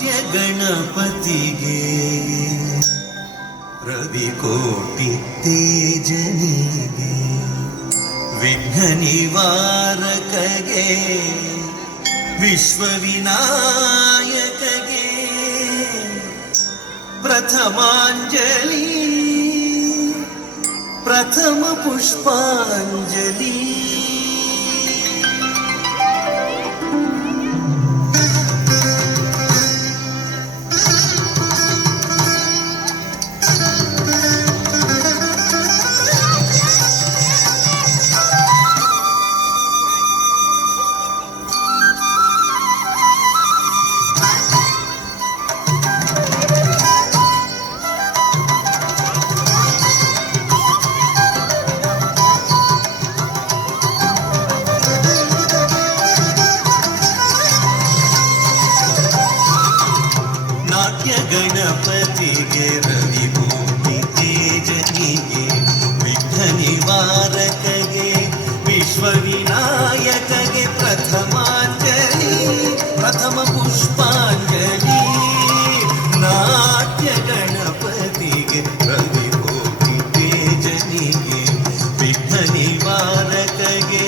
ನಾಟ್ಯ ಗಣಪತಿಗೆ ರವಿಕೋಟಿ ತೇಜನಿಗೆ ವಿಘ್ನ ನಿವಾರಕಗೆ ವಿಶ್ವವಿನಾಯಕಗೆ ಪ್ರಥಮಾಂಜಲಿ ಪ್ರಥಮ ಪುಷ್ಪಾಂಜಲಿ. ಗಣಪತಿಗೆ ರವಿಕೋಟಿ ತೇಜನಿಗೆ ವಿಘ್ನ ನಿವಾರಕಗೆ ವಿಶ್ವವಿನಾಯಕಗೆ ಪ್ರಥಮಾಂಜಲಿ ಪ್ರಥಮ ಪುಷ್ಪಾಂಜಲಿ. ನಾಟ್ಯ ಗಣಪತಿಗೆ ರವಿಕೋಟಿ ತೇಜನಿಗೆ ವಿಘ್ನ ನಿವಾರಕಗೆ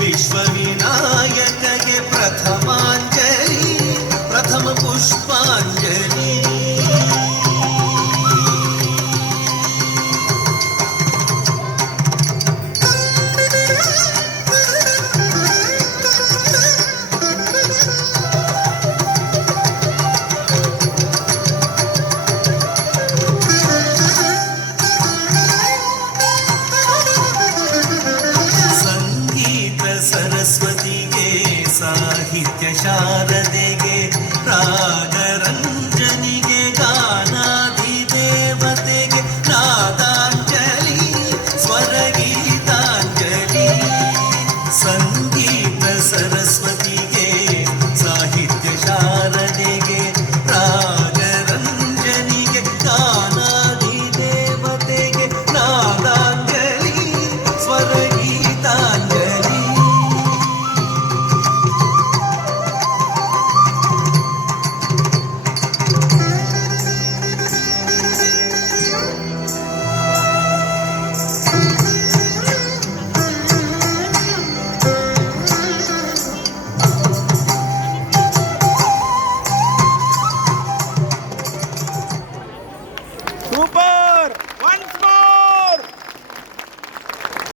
ವಿಶ್ವವಿನಾಯಕಗೆ ಪ್ರಥಮಾಂಜಲಿ ಪ್ರಥಮ ಪುಷ್ಪಾಂಜಲಿ. ಸಂಗೀತ ಸರಸ್ವತಿಗೆ ಸಾಹಿತ್ಯ ಶಾರದೆಗೆ ರಾಗರಂಜನಿಗೆ ಗಾನಾಧಿದೇವತೆಗೆ ನಾದಾಂಜಲಿ ಸ್ವರಗೀತಾಂಜಲಿ. ಸಂಗೀತ ಸರಸ್ವತಿಗೆ ಸಾಹಿತ್ಯ ಶಾರದೆಗೆ ರಾಗರಂಜನಿಗೆ ಗಾನಾಧಿದೇವತೆಗೆ ನಾದಾಂಜಲಿ ಸ್ವರಗೀತಾಂಜಲಿ. ಸೂಪರ್.